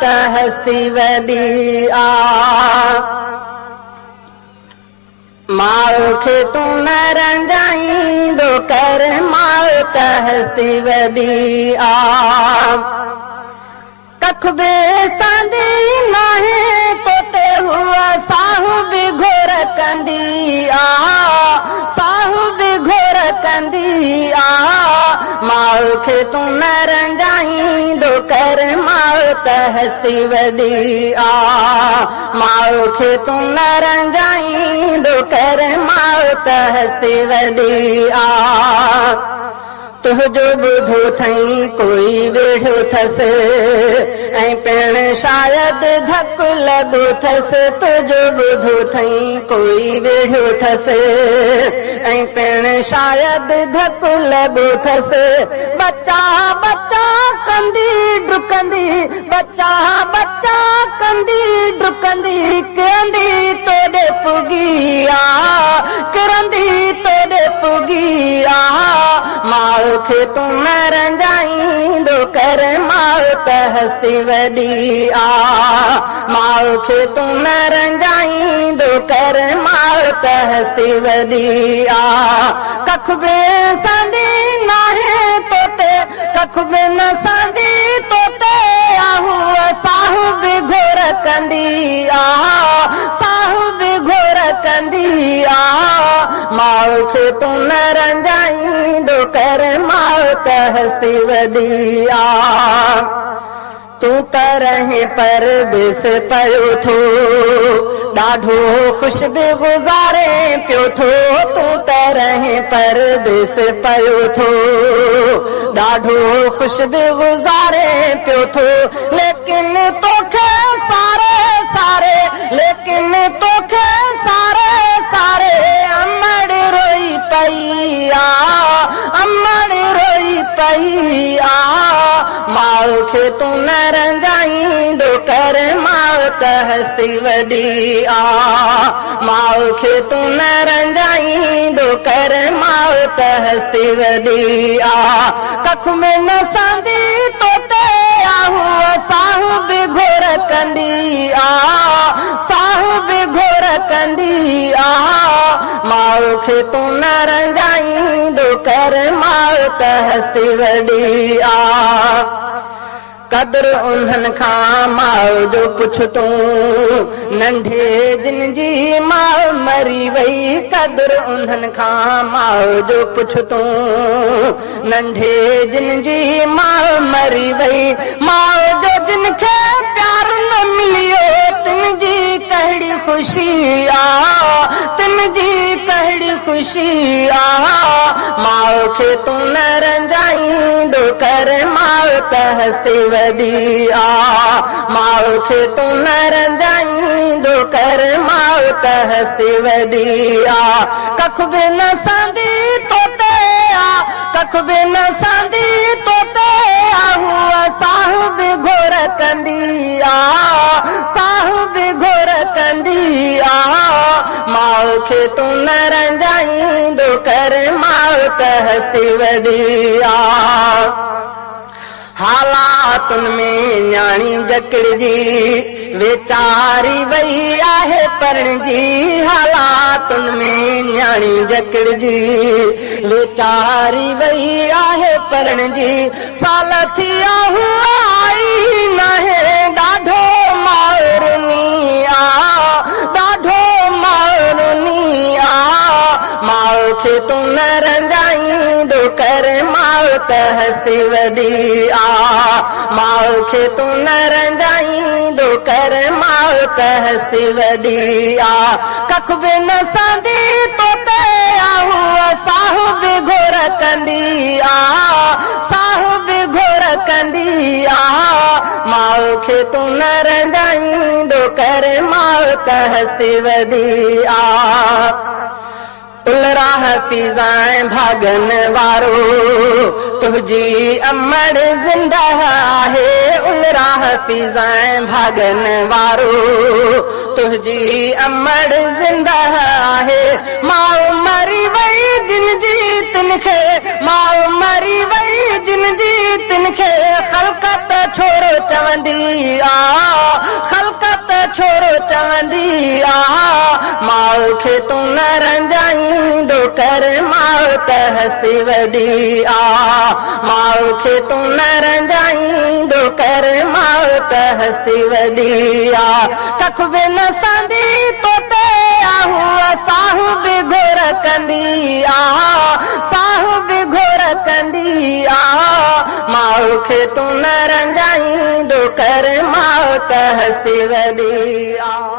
त हस्ती वॾी आ। माउ खे तूं न रंजाईंदो कर, माउ त हस्ती वॾी आ। कख बि संदी नाहे तोते हुआ साहू बि घोर कंदी आ, साहू बि घोर कंदी आ। माउ खे तूं न रंजाईंदो कर, माउ त हस्ती वॾी आ। माउ खे तूं न रंजाईंदो कर, माउ त हस्ती वॾी आ। तुंहिंजो ॿुधो अथई कोई वेठो अथसि ऐं पिण शायदि धक लॻो अथसि। तुंहिंजो ॿुधो अथई कोई वेठो अथसि ऐं पिण शायदि धक लॻो अथसि। बच्चा बच्चा कंदी डुकंदी, बच्चा बच्चा कंदी डुकंदी, किरंदी तोॾे पुगी आ, किरंदी तोॾे पुगी आ। माउ खे तूं न रंजाईंदो कर, माउ त हस्ती वॾी आ। माउ खे तूं न रंजाईंदो कर, माउ त हस्ती वॾी आ। कख बि संदी नाहे तोते, कख बि न संदी तोते आहू, साहू बि घोर कंदी आ, साहू बि घोर कंदी आ। माउ खे तूं न रंजाईंदो कर, माउ त हस्ती वॾी आ। तूं त रहे परदेस पियो थो, ॾाढो ख़ुशि बि गुज़ारे पियो थो। तूं त रहे परदेस पियो थो, ॾाढो ख़ुशि बि गुज़ारे पियो थो। लेकिन तोखे सारे सारे, लेकिन तोखे सारे सारे अमड़ रोई पई आ, अमड़ रोई पई आ। माउ खे तूं न रंजाईंदो कर, माउ त हस्ती वॾी आ। माउ खे तूं न रंजाईंदो कर, माउ त हस्ती वॾी आ। कख में न संदी तोते आहू, साहू बि घोर कंदी आ, साहू बि घोर कंदी आ। माउ खे तूं न रंजाईंदो कर, माउ त हस्ती वॾी आ। कदुर उन्हनि खां माउ जो पुछ तूं, नंढे जिन जी माउ मरी वई। कदुर उन्हनि खां माउ जो पुछ तूं, नंढे जिन जी माउ मरी वई। माउ जो जिन खे प्यार न मिलियो, तिन जी कहिड़ी ख़ुशी आ, तिन जी कहिड़ी ख़ुशी आ। माउ खे तूं न रंजाईंदो कर, माउ त हस्ती वॾी आ। माउ खे तूं न रंजाईंदो कर, माउ त हस्ती वॾी आ। कख बि न संदी तोते आ, कख बि न संदी तोते आहू, साहू बि घोर कंदी आ, साहू बि घोर कंदी आ। माउ खे तूं न रंजाईंदो कर, माउ त हस्ती वॾी आ। हालातुनि में न्याणी जकड़जी वेचारी वई आहे परणजी। हालातुनि में न्याणी जकड़जी वेचारी वई आहे परणजी। साल थी आहू आई नाहे, ॾाढो माउरुनी आ, ॾाढो माउरुनी आ। माउ खे तूं न रंजाईंदो कर, माउ त हस्ती वॾी आ। माउ खे तूं न रंजाईंदो कर, माउ त हस्ती वॾी आ। कख बि न संदी तोते आहू, साहू बि घोर कंदी आ, साहू बि घोर कंदी आ। माउ खे तूं न रंजाईंदो कर, माउ त हस्ती वॾी आ। उलरा हफ़ीज़ाए भागन वारो, तुंहिंजी अमड़ ज़िंदा आहे। उलरा हफ़ीज़ाए भागन वारो, तुंहिंजी अमड़ ज़िंदा आहे। माउ मरी वई जिन जी तिन खे, माउ मरी वई जिन जी तिन खे ख़ल्क़त छोड़ो चवंदी आ, कर माउ त हस्ती वॾी आ माउ खे तूं न रंजाईंदो कर माउ त हस्ती वॾी आ कख बि न संदी तो ते आहू साहू बि घोर कंदी आ साहू बि घोर कंदी आ माउ खे तूं न रंजाईंदो कर माउ त हस्ती वॾी आ।